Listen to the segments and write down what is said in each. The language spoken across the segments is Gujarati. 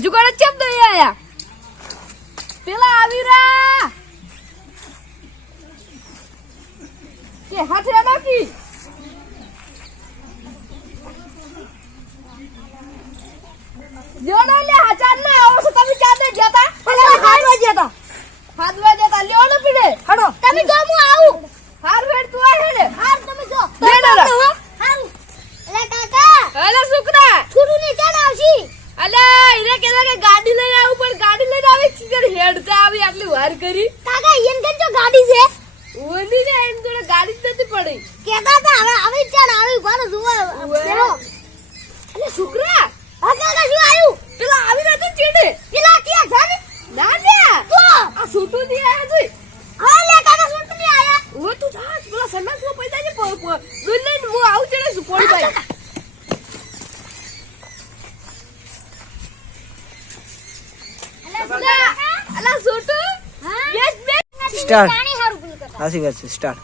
હજુ કોણ ચેપ દઈ આયા પેલા આવી રા કે હાથે નાખી જોડો લે હજાર ના આવો છો તમે ક્યાં દે જતા પેલા હાડવા જતા લેવો ન પીડે હડો તમે જો હું આવું હાર વેડ તું આ હેડે હાર તમે જો હાર એલા કાકા એલા સુકરા છુડુ ની ચાલ આવશી અલા ઈરે કેલા કે ગાડી લઈને આવું પણ ગાડી લઈને આવી ચીકર હેડતા આવી આટલી વાર કરી કાકા ઈન કન જો ગાડી છે ઓની ને એમ જોડે ગાડી જ નથી પડી કેતા તા હવે આવી ચાલ આવી બાર જોવા અલે સુકરા આ કાકા શું આયું પેલા આવી રહ્યા તો ચીડે પેલા ક્યાં છે ના દે તો આ છૂટુ ની આયા છે હા લે કાકા છૂટુ ની આયા ઓ તું જા પેલા સંડાસ માં પૈસા ને દૂધ લઈને હું આવું ચડે છું પોડી ભાઈ અલા છૂટુ બેસ બેસ સ્ટાર્ટ હાસી વાત છે સ્ટાર્ટ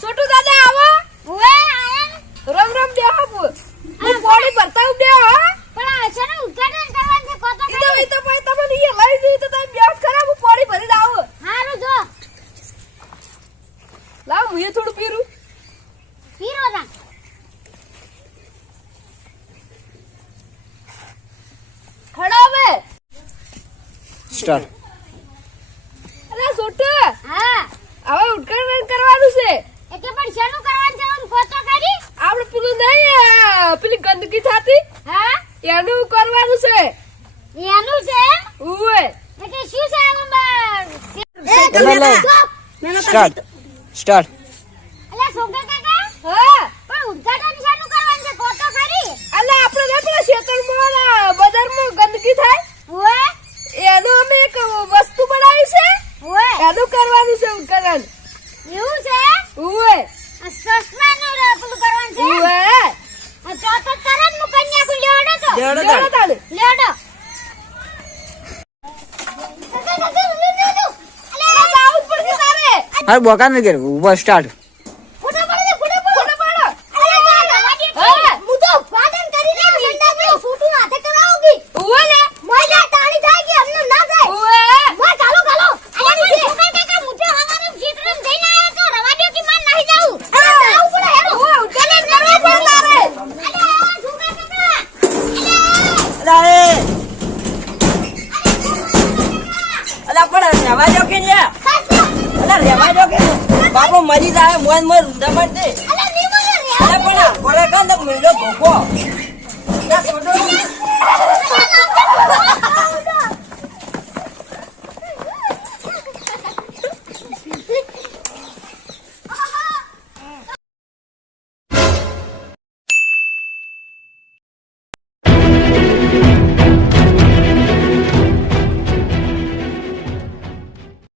છોટુ દાદા આવો ઓએ આયા રમ રમ દે આપો હું પોડી ભરતા દે હા પણ આ છે ને ઉદ્ઘાટન કરવાનું છે કોતો ઈ તો ભાઈ તમને ઈ લઈ જઈ તો તમે બેસ ખરા હું પોડી ભરી આવો હારું જો લાવ હું એ થોડું પીરું પીરો ના ખડા હવે સ્ટાર્ટ અરે છોટુ હા હવે ઉદ્ઘાટન કરવાનું છે એટલે પણ શેનું કરવાનું છે આમ કોતો કરી આપણે પેલું નહીં પેલી ગંદકી થાતી હા એનું કરવાનું છે એનું છે ઓય એટલે શું છે આમ સ્ટાર્ટ સ્ટાર્ટ અલા સોગા કાકા હા પણ ઉદ્ઘાટન શેનું કરવાનું છે કોતો કરી અલા આપણે ને પેલા ક્ષેત્રમાં બજારમાં ગંદકી થાય ઓય એનું અમે એક વસ્તુ બનાવી છે ઓય એનું કરવાનું છે ઉદ્ઘાટન એવું છે ઓય આ સસમાનું પેલું કરવાનું છે ઓય આ ચોથો તરત મુ કન્યા કો લેડો તો લેડો અરે બોકા ન કર ઉભા સ્ટાર્ટ ફોટો પાડો હું તો વાદન કરી લે મંડા પેલો ફોટો હાથે કરાવોગી ઓય લે મજા તાળી થાય કે અમને ના થાય ઓય વા ચાલો અરે સુકા કાકા મુઠે હવાને ચિત્રમ જઈને આયા તો રવાડ્યો કે માર નહીં જાઉં આવું પડે હેડો ઓય ઉઠાલે કરવા પડે તારે અરે સુકા કાકા અલા પણ રહેવા દો કે લ્યા અલા રહેવા દો કે બાપો મરી જાય મોન મોર દમડ દે અરે ની મને અલા પણ કોરે કાંદ મિલ્યો ભોકો ના છોડો